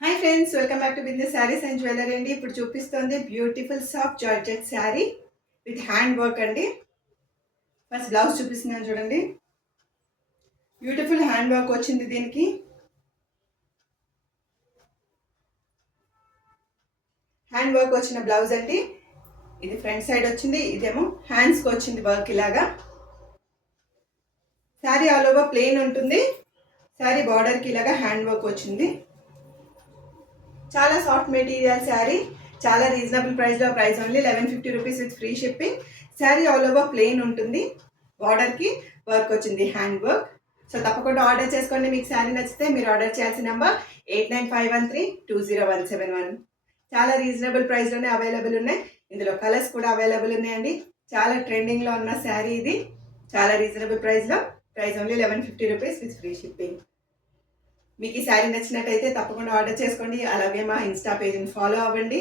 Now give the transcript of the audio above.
Hi friends, welcome back to Bindes sarees and jewellery అండి. ఇప్పుడు చూపిస్తుంది beautiful soft georgette saree with hand work అండి. First blouse చూపిస్తున్నాను చూడండి. బ్యూటిఫుల్ హ్యాండ్ వర్క్ వచ్చింది దీనికి. హ్యాండ్ వర్క్ వచ్చిన బ్లౌజ్ అండి. ఇది ఫ్రంట్ సైడ్ వచ్చింది, ఇదేమో హ్యాండ్స్కి వచ్చింది వర్క్ ఇలాగా. శారీ ఆల్ ఓవర్ ప్లెయిన్ ఉంటుంది. శారీ బార్డర్కి ఇలాగా హ్యాండ్ వర్క్ వచ్చింది. చాలా సాఫ్ట్ మెటీరియల్ శారీ, చాలా రీజనబుల్ ప్రైస్లో. Price only 1150 rupees with free shipping. Sari all over plain ఉంటుంది. బార్డర్కి వర్క్ వచ్చింది, హ్యాండ్ వర్క్. సో తప్పకుండా ఆర్డర్ చేసుకోండి. మీకు శారీ నచ్చితే మీరు ఆర్డర్ చేయాల్సిన నెంబర్ 8951320171. చాలా రీజనబుల్ ప్రైస్లోనే అవైలబుల్ ఉన్నాయి. ఇందులో కలర్స్ కూడా అవైలబుల్ ఉన్నాయండి. చాలా ట్రెండింగ్లో ఉన్న శారీ ఇది. చాలా రీజనబుల్ ప్రైస్లో. Price only 1150 rupees with free shipping. మీకు ఈ శారీ నచ్చినట్టయితే తప్పకుండా ఆర్డర్ చేసుకోండి. అలాగే మా ఇన్స్టా పేజ్ని ఫాలో అవ్వండి.